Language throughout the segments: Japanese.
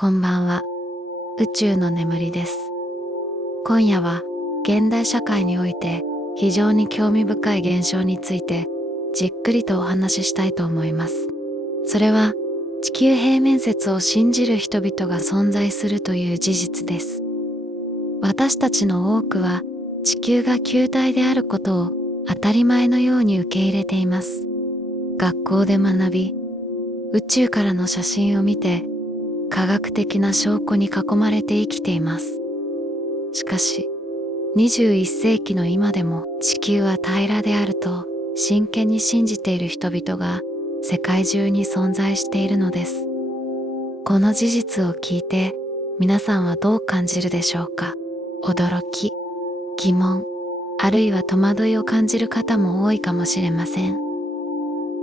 こんばんは。宇宙の眠りです。今夜は現代社会において非常に興味深い現象についてじっくりとお話ししたいと思います。それは地球平面説を信じる人々が存在するという事実です。私たちの多くは地球が球体であることを当たり前のように受け入れています。学校で学び、宇宙からの写真を見て科学的な証拠に囲まれて生きています。しかし、21世紀の今でも地球は平らであると真剣に信じている人々が世界中に存在しているのです。この事実を聞いて皆さんはどう感じるでしょうか？驚き、疑問、あるいは戸惑いを感じる方も多いかもしれません。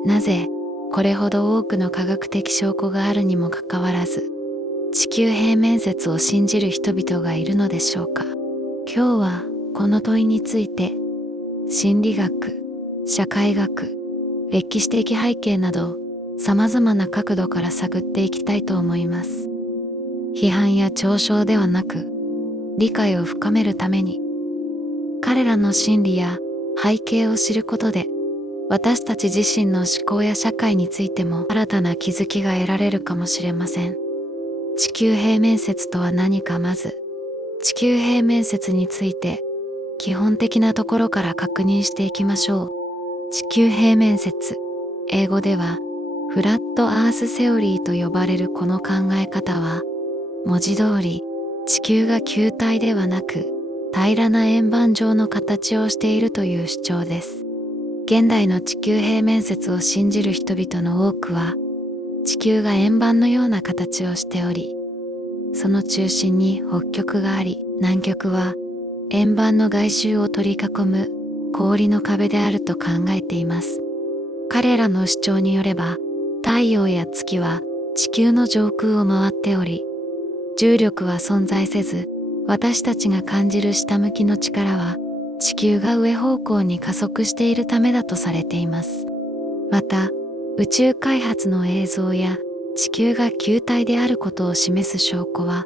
なぜこれほど多くの科学的証拠があるにもかかわらず、地球平面説を信じる人々がいるのでしょうか？今日はこの問いについて心理学、社会学、歴史的背景など様々な角度から探っていきたいと思います。批判や嘲笑ではなく理解を深めるために、彼らの心理や背景を知ることで私たち自身の思考や社会についても新たな気づきが得られるかもしれません。地球平面説とは何か、まず地球平面説について基本的なところから確認していきましょう。地球平面説、英語ではフラットアースセオリーと呼ばれるこの考え方は、文字通り地球が球体ではなく平らな円盤状の形をしているという主張です。現代の地球平面説を信じる人々の多くは、地球が円盤のような形をしており、その中心に北極があり、南極は円盤の外周を取り囲む氷の壁であると考えています。彼らの主張によれば、太陽や月は地球の上空を回っており、重力は存在せず、私たちが感じる下向きの力は地球が上方向に加速しているためだとされています。また、宇宙開発の映像や地球が球体であることを示す証拠は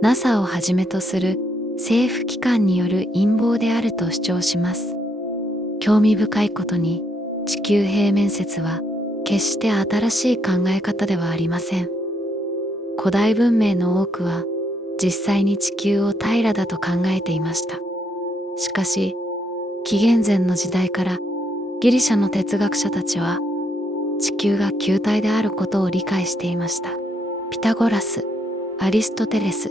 NASA をはじめとする政府機関による陰謀であると主張します。興味深いことに、地球平面説は決して新しい考え方ではありません。古代文明の多くは実際に地球を平らだと考えていました。しかし、紀元前の時代からギリシャの哲学者たちは地球が球体であることを理解していました。ピタゴラス、アリストテレス、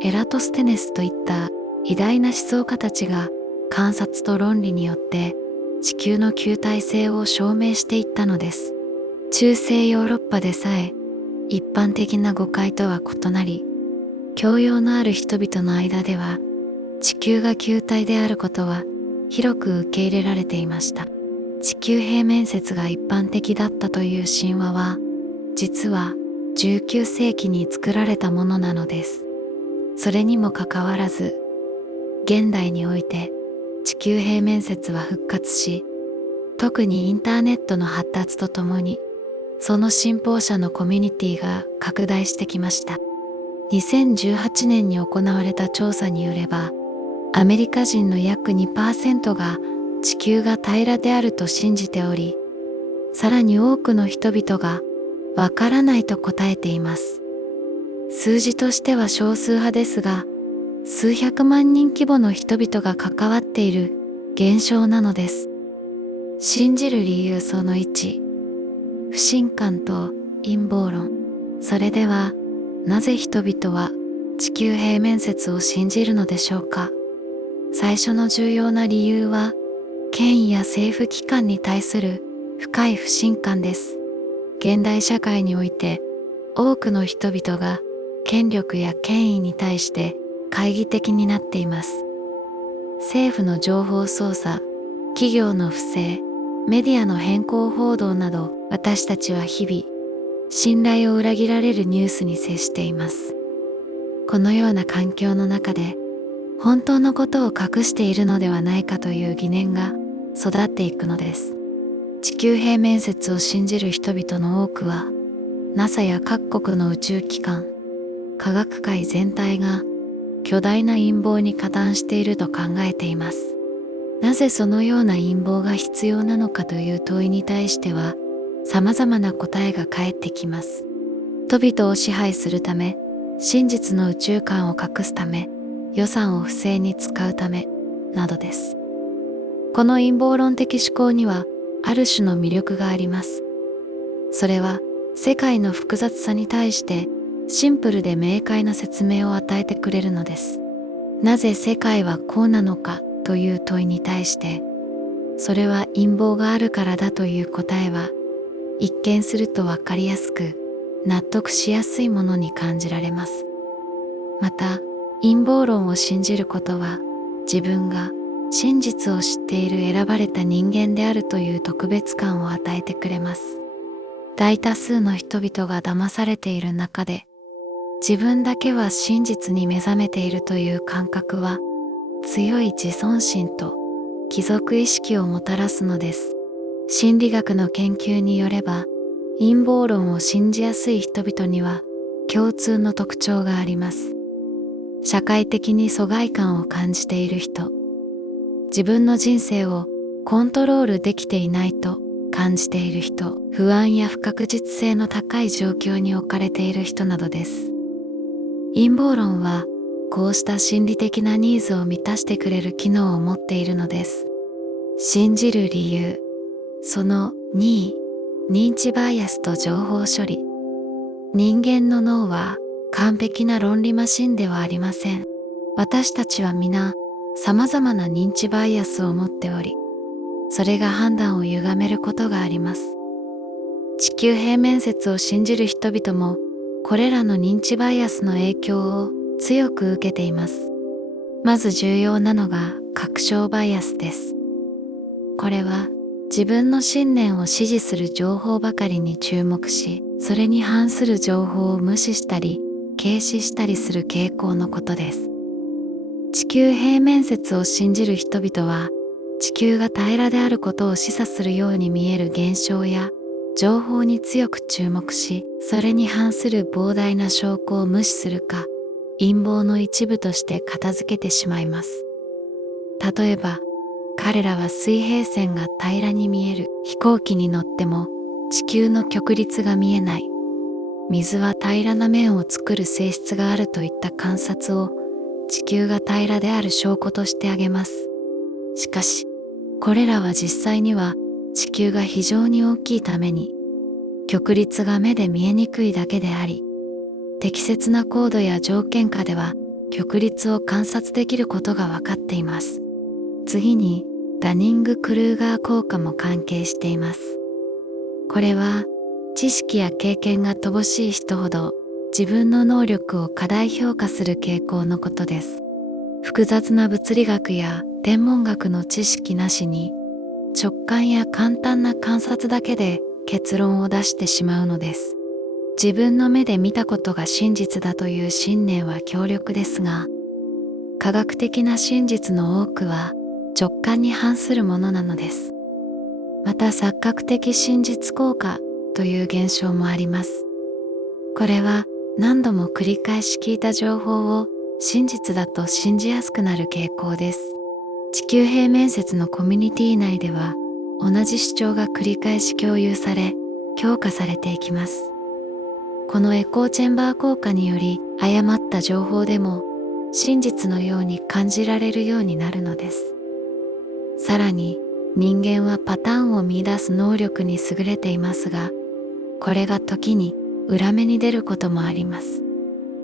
エラトステネスといった偉大な思想家たちが観察と論理によって地球の球体性を証明していったのです。中世ヨーロッパでさえ一般的な誤解とは異なり、教養のある人々の間では地球が球体であることは広く受け入れられていました。地球平面説が一般的だったという神話は、実は19世紀に作られたものなのです。それにもかかわらず、現代において地球平面説は復活し、特にインターネットの発達とともに、その信奉者のコミュニティが拡大してきました。2018年に行われた調査によれば、アメリカ人の約 2% が地球が平らであると信じており、さらに多くの人々がわからないと答えています。数字としては少数派ですが、数百万人規模の人々が関わっている現象なのです。信じる理由その1、不信感と陰謀論。それでは、なぜ人々は地球平面説を信じるのでしょうか？最初の重要な理由は、権威や政府機関に対する深い不信感です。現代社会において、多くの人々が権力や権威に対して懐疑的になっています。政府の情報操作、企業の不正、メディアの偏向報道など、私たちは日々、信頼を裏切られるニュースに接しています。このような環境の中で、本当のことを隠しているのではないかという疑念が育っていくのです。地球平面説を信じる人々の多くは、NASA や各国の宇宙機関、科学界全体が巨大な陰謀に加担していると考えています。なぜそのような陰謀が必要なのかという問いに対しては、様々な答えが返ってきます。人々を支配するため、真実の宇宙観を隠すため、予算を不正に使うため、などです。この陰謀論的思考には、ある種の魅力があります。それは、世界の複雑さに対して、シンプルで明快な説明を与えてくれるのです。なぜ世界はこうなのかという問いに対して、それは陰謀があるからだという答えは、一見するとわかりやすく、納得しやすいものに感じられます。また、陰謀論を信じることは、自分が真実を知っている選ばれた人間であるという特別感を与えてくれます。大多数の人々が騙されている中で、自分だけは真実に目覚めているという感覚は、強い自尊心と貴族意識をもたらすのです。心理学の研究によれば、陰謀論を信じやすい人々には共通の特徴があります。社会的に疎外感を感じている人、自分の人生をコントロールできていないと感じている人、不安や不確実性の高い状況に置かれている人などです。陰謀論はこうした心理的なニーズを満たしてくれる機能を持っているのです。信じる理由、その2、認知バイアスと情報処理。人間の脳は完璧な論理マシンではありません。私たちは皆様々な認知バイアスを持っており、それが判断を歪めることがあります。地球平面説を信じる人々も、これらの認知バイアスの影響を強く受けています。まず重要なのが確証バイアスです。これは自分の信念を支持する情報ばかりに注目し、それに反する情報を無視したり、軽視したりする傾向のことです。地球平面説を信じる人々は、地球が平らであることを示唆するように見える現象や情報に強く注目し、それに反する膨大な証拠を無視するか、陰謀の一部として片付けてしまいます。例えば、彼らは水平線が平らに見える、飛行機に乗っても地球の極率が見えない、水は平らな面を作る性質があるといった観察を地球が平らである証拠として挙げます。しかし、これらは実際には地球が非常に大きいために、極率が目で見えにくいだけであり、適切な高度や条件下では極率を観察できることが分かっています。次に、ダニング・クルーガー効果も関係しています。これは、知識や経験が乏しい人ほど自分の能力を過大評価する傾向のことです。複雑な物理学や天文学の知識なしに、直感や簡単な観察だけで結論を出してしまうのです。自分の目で見たことが真実だという信念は強力ですが、科学的な真実の多くは直感に反するものなのです。また錯覚的真実効果という現象もあります。これは何度も繰り返し聞いた情報を真実だと信じやすくなる傾向です。地球平面説のコミュニティ内では、同じ主張が繰り返し共有され、強化されていきます。このエコーチェンバー効果により、誤った情報でも真実のように感じられるようになるのです。さらに、人間はパターンを見出す能力に優れていますが、これが時に裏目に出ることもあります。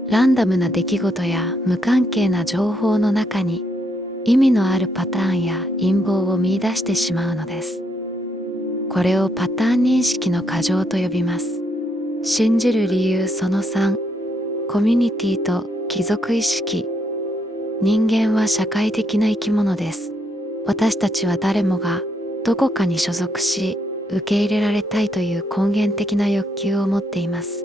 ランダムな出来事や無関係な情報の中に、意味のあるパターンや陰謀を見出してしまうのです。これをパターン認識の過剰と呼びます。信じる理由その3、コミュニティと貴族意識。人間は社会的な生き物です。私たちは誰もがどこかに所属し、受け入れられたいという根源的な欲求を持っています。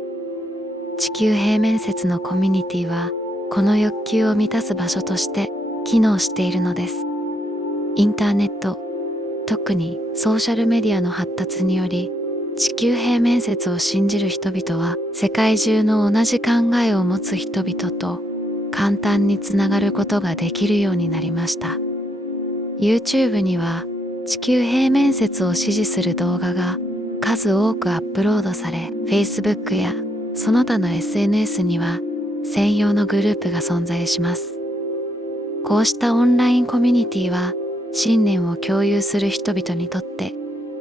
地球平面説のコミュニティは、この欲求を満たす場所として機能しているのです。インターネット、特にソーシャルメディアの発達により、地球平面説を信じる人々は世界中の同じ考えを持つ人々と簡単につながることができるようになりました。YouTube には地球平面説を支持する動画が数多くアップロードされ、Facebook やその他の SNS には専用のグループが存在します。こうしたオンラインコミュニティは信念を共有する人々にとって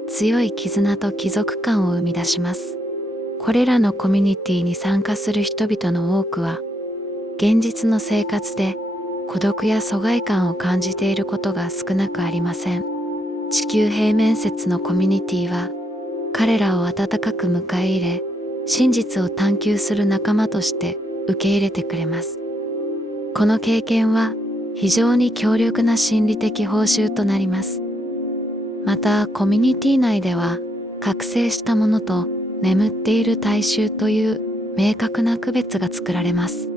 強い絆と帰属感を生み出します。これらのコミュニティに参加する人々の多くは現実の生活で孤独や疎外感を感じていることが少なくありません。地球平面説のコミュニティは彼らを温かく迎え入れ、真実を探求する仲間として受け入れてくれます。この経験は非常に強力な心理的報酬となります。またコミュニティ内では覚醒したものと眠っている大衆という明確な区別が作られます。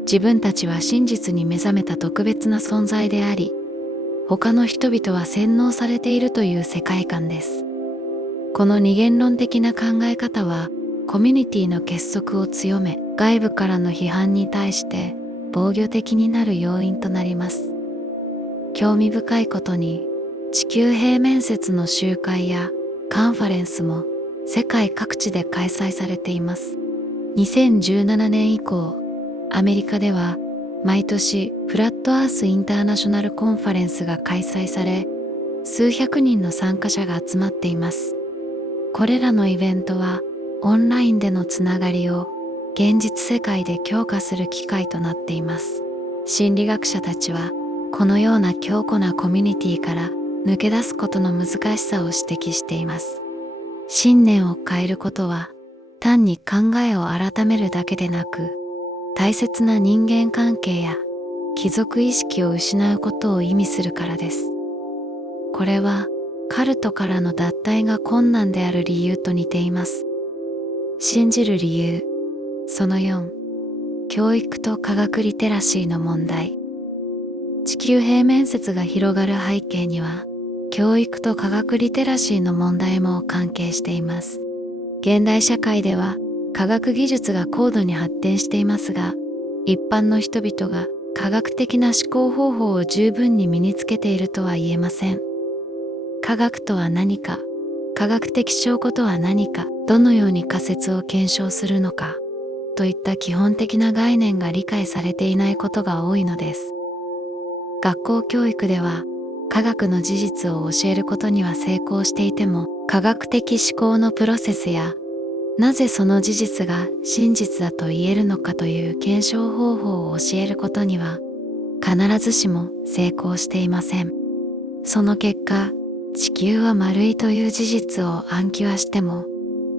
自分たちは真実に目覚めた特別な存在であり、他の人々は洗脳されているという世界観です。この二元論的な考え方はコミュニティの結束を強め、外部からの批判に対して防御的になる要因となります。興味深いことに、地球平面説の集会やカンファレンスも世界各地で開催されています。2017年以降、アメリカでは毎年フラットアースインターナショナルコンファレンスが開催され、数百人の参加者が集まっています。これらのイベントはオンラインでのつながりを現実世界で強化する機会となっています。心理学者たちはこのような強固なコミュニティから抜け出すことの難しさを指摘しています。信念を変えることは単に考えを改めるだけでなく、大切な人間関係や帰属意識を失うことを意味するからです。これはカルトからの脱退が困難である理由と似ています。信じる理由。その4、教育と科学リテラシーの問題。地球平面説が広がる背景には、教育と科学リテラシーの問題も関係しています。現代社会では科学技術が高度に発展していますが、一般の人々が科学的な思考方法を十分に身につけているとは言えません。科学とは何か、科学的証拠とは何か、どのように仮説を検証するのか、といった基本的な概念が理解されていないことが多いのです。学校教育では、科学の事実を教えることには成功していても、科学的思考のプロセスや、なぜその事実が真実だと言えるのかという検証方法を教えることには、必ずしも成功していません。その結果、地球は丸いという事実を暗記はしても、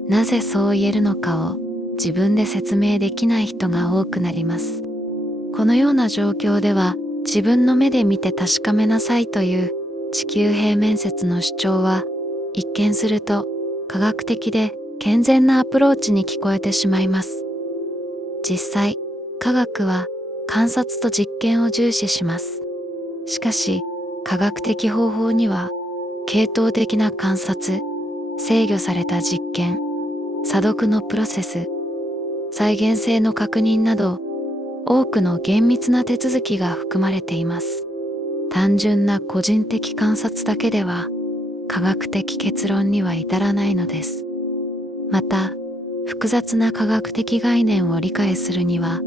なぜそう言えるのかを自分で説明できない人が多くなります。このような状況では、自分の目で見て確かめなさいという地球平面説の主張は、一見すると科学的で健全なアプローチに聞こえてしまいます。実際、科学は観察と実験を重視します。しかし、科学的方法には、系統的な観察、制御された実験、査読のプロセス、再現性の確認など、多くの厳密な手続きが含まれています。単純な個人的観察だけでは、科学的結論には至らないのです。また、複雑な科学的概念を理解するには、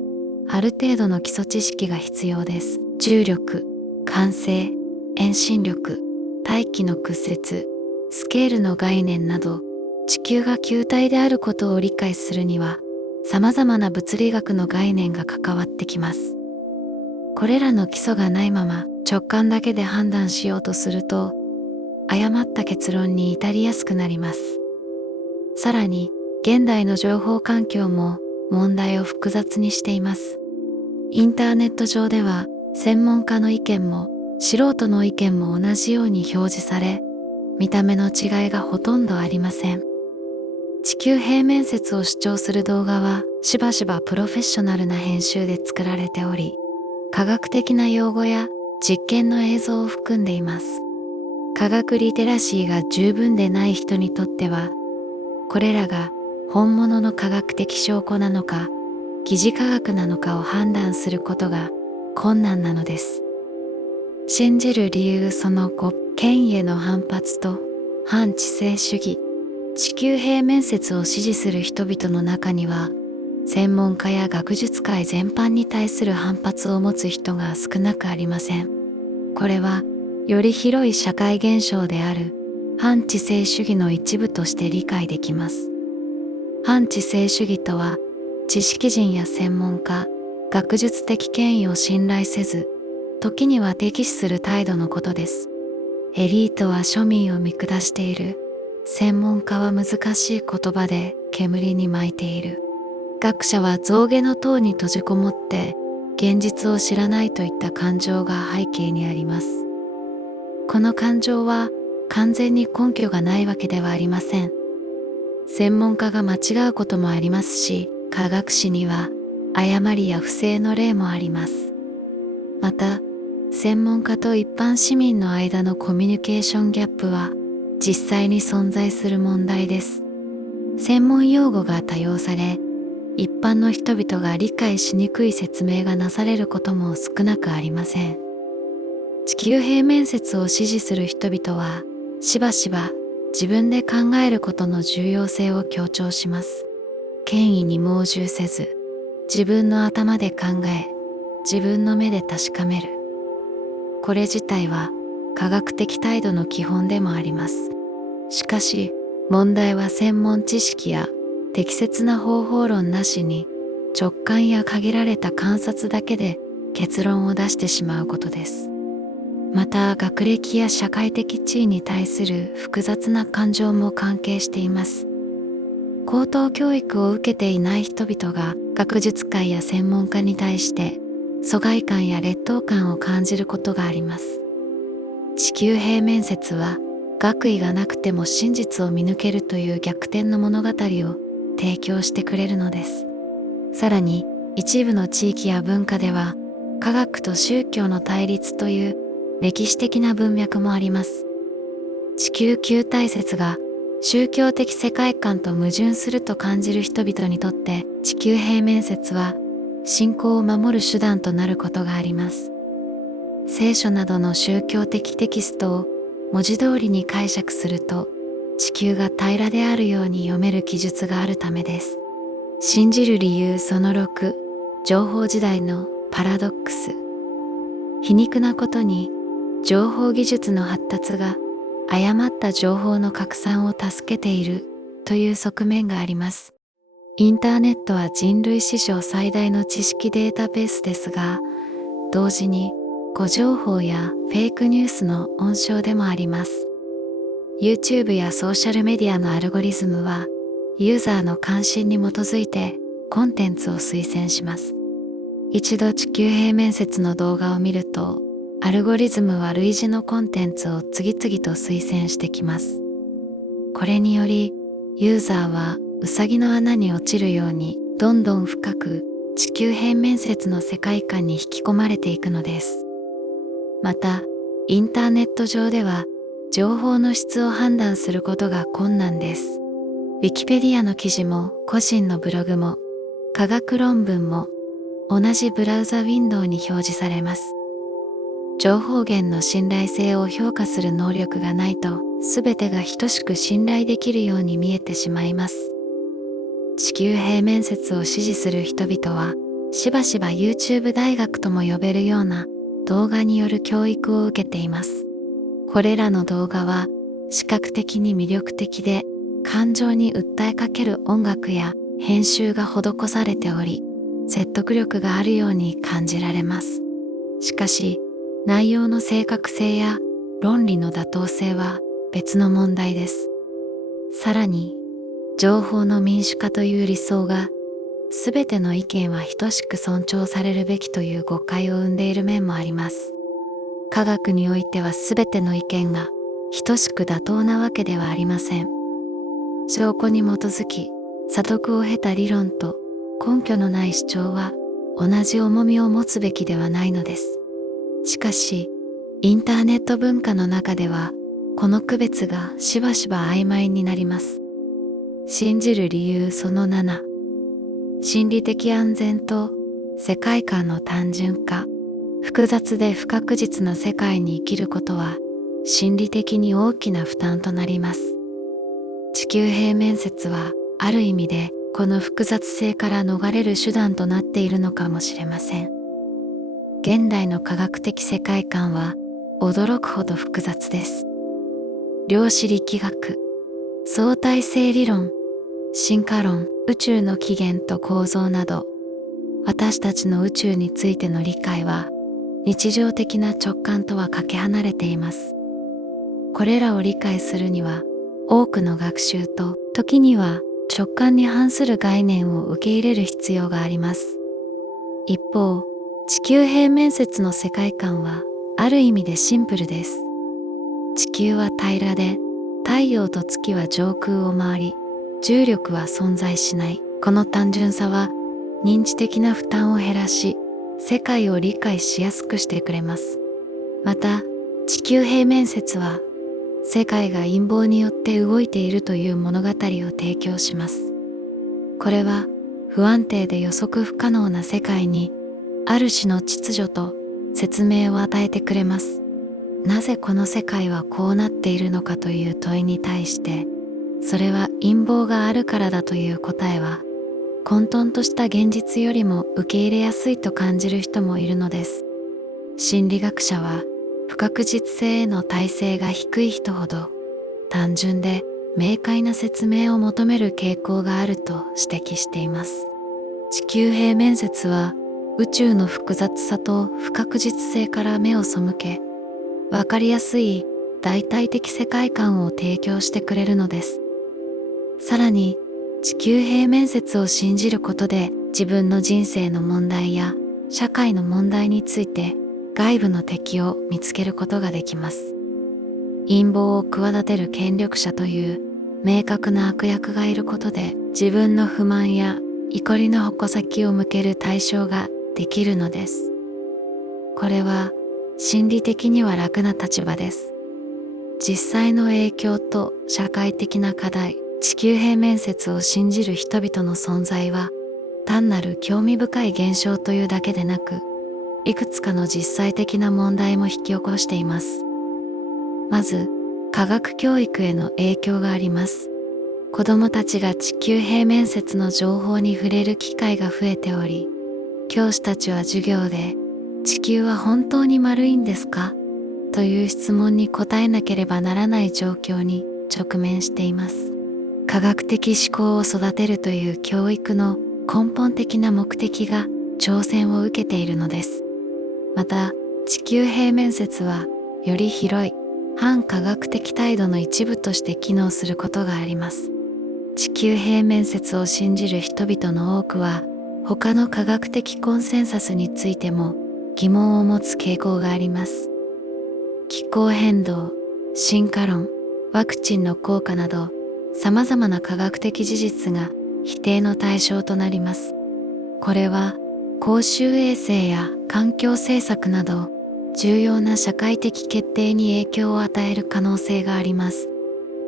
ある程度の基礎知識が必要です。重力、慣性、遠心力、大気の屈折、スケールの概念など、地球が球体であることを理解するには、様々な物理学の概念が関わってきます。これらの基礎がないまま直感だけで判断しようとすると、誤った結論に至りやすくなります。さらに、現代の情報環境も問題を複雑にしています。インターネット上では、専門家の意見も素人の意見も同じように表示され、見た目の違いがほとんどありません。地球平面説を主張する動画はしばしばプロフェッショナルな編集で作られており、科学的な用語や実験の映像を含んでいます。科学リテラシーが十分でない人にとっては、これらが本物の科学的証拠なのか、疑似科学なのかを判断することが困難なのです。信じる理由その5、権威への反発と反知性主義。地球平面説を支持する人々の中には、専門家や学術界全般に対する反発を持つ人が少なくありません。これはより広い社会現象である反知性主義の一部として理解できます。反知性主義とは、知識人や専門家、学術的権威を信頼せず、時には敵視する態度のことです。エリートは庶民を見下している。専門家は難しい言葉で煙に巻いている。学者は象牙の塔に閉じこもって現実を知らないといった感情が背景にあります。この感情は完全に根拠がないわけではありません。専門家が間違うこともありますし、科学史には誤りや不正の例もあります。また、専門家と一般市民の間のコミュニケーションギャップは実際に存在する問題です。専門用語が多用され、一般の人々が理解しにくい説明がなされることも少なくありません。地球平面説を支持する人々は、しばしば自分で考えることの重要性を強調します。権威に盲従せず、自分の頭で考え、自分の目で確かめる。これ自体は科学的態度の基本でもあります。しかし、問題は専門知識や適切な方法論なしに直感や限られた観察だけで結論を出してしまうことです。また、学歴や社会的地位に対する複雑な感情も関係しています。高等教育を受けていない人々が学術界や専門家に対して疎外感や劣等感を感じることがあります。地球平面説は学位がなくても真実を見抜けるという逆転の物語を提供してくれるのです。さらに、一部の地域や文化では科学と宗教の対立という歴史的な文脈もあります。地球球体説が宗教的世界観と矛盾すると感じる人々にとって、地球平面説は信仰を守る手段となることがあります。聖書などの宗教的テキストを文字通りに解釈すると、地球が平らであるように読める記述があるためです。信じる理由その6、情報時代のパラドックス。皮肉なことに、情報技術の発達が誤った情報の拡散を助けているという側面があります。インターネットは人類史上最大の知識データベースですが、同時に誤情報やフェイクニュースの温床でもあります。YouTube やソーシャルメディアのアルゴリズムは、ユーザーの関心に基づいてコンテンツを推薦します。一度地球平面説の動画を見ると、アルゴリズムは類似のコンテンツを次々と推薦してきます。これにより、ユーザーはウサギの穴に落ちるようにどんどん深く地球平面説の世界観に引き込まれていくのです。また、インターネット上では情報の質を判断することが困難です。ウィキペディアの記事も個人のブログも科学論文も同じブラウザウィンドウに表示されます。情報源の信頼性を評価する能力がないと、すべてが等しく信頼できるように見えてしまいます。地球平面説を支持する人々は、しばしば YouTube 大学とも呼べるような動画による教育を受けています。これらの動画は視覚的に魅力的で、感情に訴えかける音楽や編集が施されており、説得力があるように感じられます。しかし、内容の正確性や論理の妥当性は別の問題です。さらに、情報の民主化という理想が、すべての意見は等しく尊重されるべきという誤解を生んでいる面もあります。科学においてはすべての意見が等しく妥当なわけではありません。証拠に基づき、査読を経た理論と根拠のない主張は同じ重みを持つべきではないのです。しかし、インターネット文化の中では、この区別がしばしば曖昧になります。信じる理由その7。心理的安全と世界観の単純化。複雑で不確実な世界に生きることは心理的に大きな負担となります。地球平面説はある意味でこの複雑性から逃れる手段となっているのかもしれません。現代の科学的世界観は驚くほど複雑です。量子力学、相対性理論、進化論、宇宙の起源と構造など、私たちの宇宙についての理解は日常的な直感とはかけ離れています。これらを理解するには多くの学習と時には直感に反する概念を受け入れる必要があります。一方、地球平面説の世界観はある意味でシンプルです。地球は平らで太陽と月は上空を回り、重力は存在しない。この単純さは認知的な負担を減らし、世界を理解しやすくしてくれます。また、地球平面説は世界が陰謀によって動いているという物語を提供します。これは不安定で予測不可能な世界にある種の秩序と説明を与えてくれます。なぜこの世界はこうなっているのかという問いに対して、それは陰謀があるからだという答えは混沌とした現実よりも受け入れやすいと感じる人もいるのです。心理学者は不確実性への耐性が低い人ほど単純で明快な説明を求める傾向があると指摘しています。地球平面説は宇宙の複雑さと不確実性から目を背け、わかりやすい代替的世界観を提供してくれるのです。さらに地球平面説を信じることで自分の人生の問題や社会の問題について外部の敵を見つけることができます。陰謀を企てる権力者という明確な悪役がいることで自分の不満や怒りの矛先を向ける対象ができるのです。これは心理的には楽な立場です。実際の影響と社会的な課題、地球平面説を信じる人々の存在は単なる興味深い現象というだけでなく、いくつかの実際的な問題も引き起こしています。まず、科学教育への影響があります。子どもたちが地球平面説の情報に触れる機会が増えており、教師たちは授業で地球は本当に丸いんですかという質問に答えなければならない状況に直面しています。科学的思考を育てるという教育の根本的な目的が挑戦を受けているのです。また、地球平面説はより広い反科学的態度の一部として機能することがあります。地球平面説を信じる人々の多くは、他の科学的コンセンサスについても疑問を持つ傾向があります。気候変動、進化論、ワクチンの効果など、様々な科学的事実が否定の対象となります。これは公衆衛生や環境政策など重要な社会的決定に影響を与える可能性があります。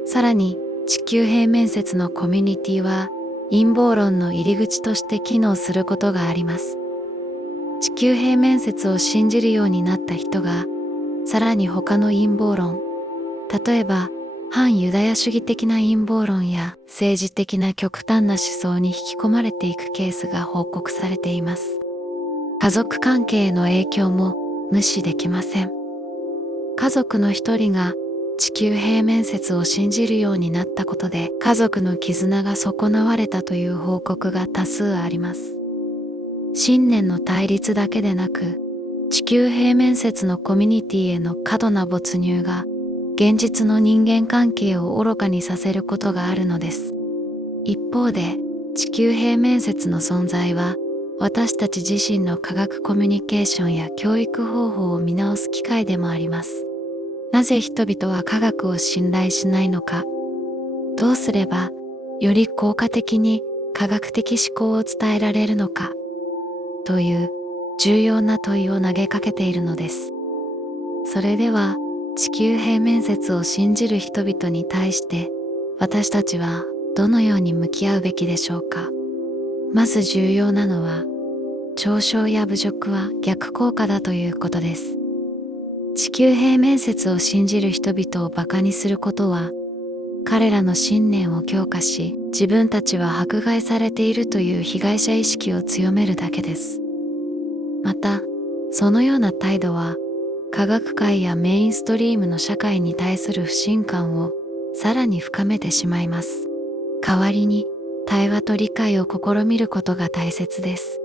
さらに地球平面説のコミュニティは陰謀論の入り口として機能することがあります。地球平面説を信じるようになった人がさらに他の陰謀論、例えば反ユダヤ主義的な陰謀論や政治的な極端な思想に引き込まれていくケースが報告されています。家族関係への影響も無視できません。家族の一人が地球平面説を信じるようになったことで家族の絆が損なわれたという報告が多数あります。信念の対立だけでなく、地球平面説のコミュニティへの過度な没入が現実の人間関係を愚かにさせることがあるのです。一方で、地球平面説の存在は、私たち自身の科学コミュニケーションや教育方法を見直す機会でもあります。なぜ人々は科学を信頼しないのか、どうすればより効果的に科学的思考を伝えられるのか、という重要な問いを投げかけているのです。それでは、地球平面説を信じる人々に対して私たちはどのように向き合うべきでしょうか。まず重要なのは、嘲笑や侮辱は逆効果だということです。地球平面説を信じる人々をバカにすることは、彼らの信念を強化し、自分たちは迫害されているという被害者意識を強めるだけです。また、そのような態度は、科学界やメインストリームの社会に対する不信感をさらに深めてしまいます。代わりに、対話と理解を試みることが大切です。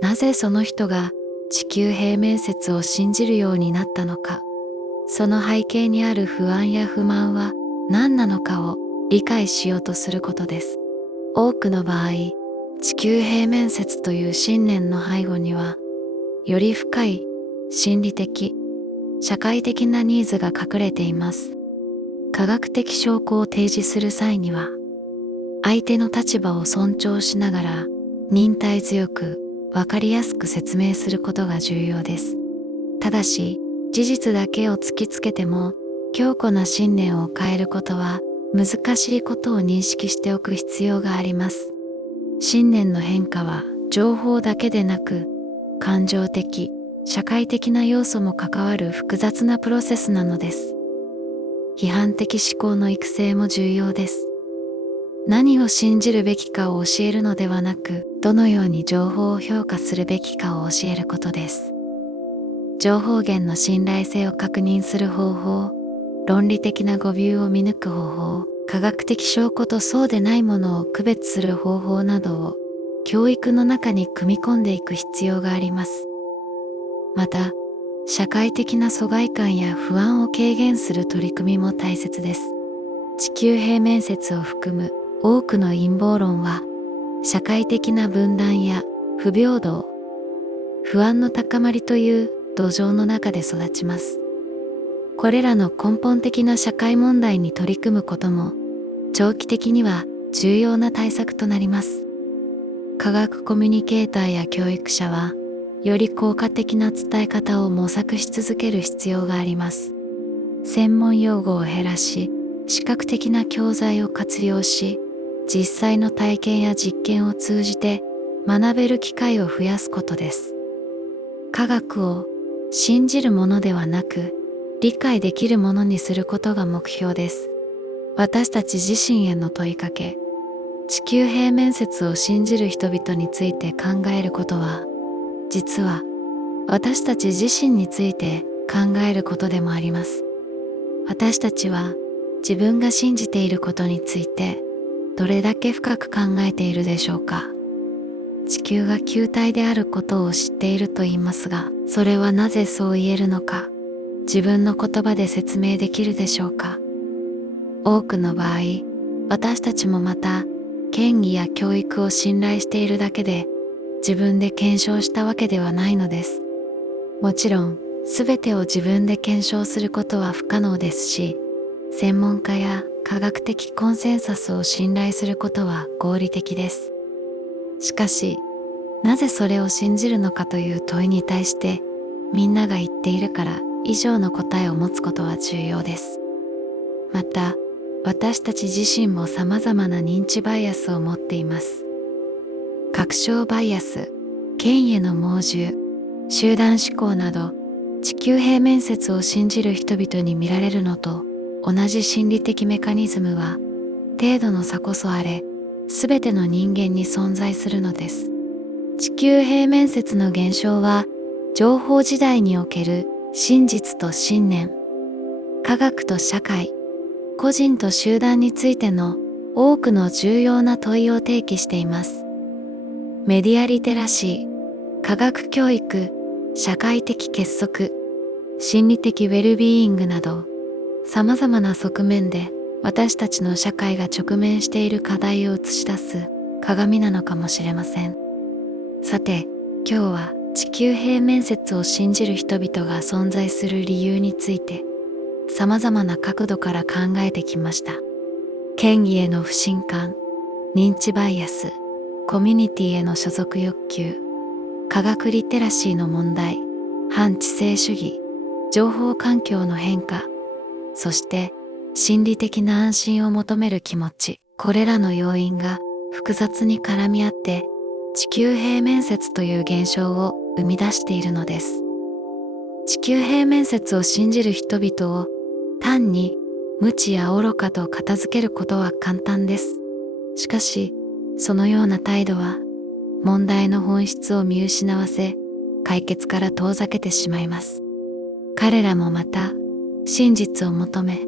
なぜその人が地球平面説を信じるようになったのか、その背景にある不安や不満は何なのかを理解しようとすることです。多くの場合、地球平面説という信念の背後には、より深い心理的、社会的なニーズが隠れています。科学的証拠を提示する際には、相手の立場を尊重しながら忍耐強くわかりやすく説明することが重要です。ただし、事実だけを突きつけても強固な信念を変えることは難しいことを認識しておく必要があります。信念の変化は情報だけでなく、感情的、社会的な要素も関わる複雑なプロセスなのです。批判的思考の育成も重要です。何を信じるべきかを教えるのではなく、どのように情報を評価するべきかを教えることです。情報源の信頼性を確認する方法、論理的な誤謬を見抜く方法、科学的証拠とそうでないものを区別する方法などを教育の中に組み込んでいく必要があります。また、社会的な疎外感や不安を軽減する取り組みも大切です。地球平面説を含む多くの陰謀論は、社会的な分断や不平等、不安の高まりという土壌の中で育ちます。これらの根本的な社会問題に取り組むことも、長期的には重要な対策となります。科学コミュニケーターや教育者は、より効果的な伝え方を模索し続ける必要があります。専門用語を減らし、視覚的な教材を活用し、実際の体験や実験を通じて学べる機会を増やすことです。科学を信じるものではなく、理解できるものにすることが目標です。私たち自身への問いかけ、地球平面説を信じる人々について考えることは、実は私たち自身について考えることでもあります。私たちは自分が信じていることについてどれだけ深く考えているでしょうか。地球が球体であることを知っていると言いますが、それはなぜそう言えるのか、自分の言葉で説明できるでしょうか。多くの場合、私たちもまた権威や教育を信頼しているだけで、自分で検証したわけではないのです。もちろん、すべてを自分で検証することは不可能ですし、専門家や科学的コンセンサスを信頼することは合理的です。しかし、なぜそれを信じるのかという問いに対して、みんなが言っているから以上の答えを持つことは重要です。また、私たち自身も様々な認知バイアスを持っています。確証バイアス、権威への盲従、集団思考など、地球平面説を信じる人々に見られるのと同じ心理的メカニズムは、程度の差こそあれ、すべての人間に存在するのです。地球平面説の現象は、情報時代における真実と信念、科学と社会、個人と集団についての多くの重要な問いを提起しています。メディアリテラシー、科学教育、社会的結束、心理的ウェルビーイングなど、様々な側面で私たちの社会が直面している課題を映し出す鏡なのかもしれません。さて、今日は地球平面説を信じる人々が存在する理由について、様々な角度から考えてきました。権威への不信感、認知バイアス、コミュニティへの所属欲求、科学リテラシーの問題、反知性主義、情報環境の変化、そして心理的な安心を求める気持ち、これらの要因が複雑に絡み合って地球平面説という現象を生み出しているのです。地球平面説を信じる人々を単に無知や愚かと片付けることは簡単です。しかし、そのような態度は問題の本質を見失わせ、解決から遠ざけてしまいます。彼らもまた真実を求め、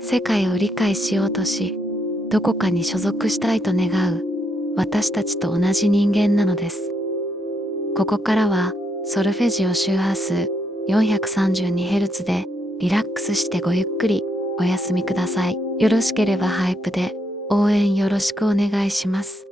世界を理解しようとし、どこかに所属したいと願う私たちと同じ人間なのです。ここからはソルフェジオ周波数 432Hz でリラックスしてごゆっくりお休みください。よろしければハイプで応援よろしくお願いします。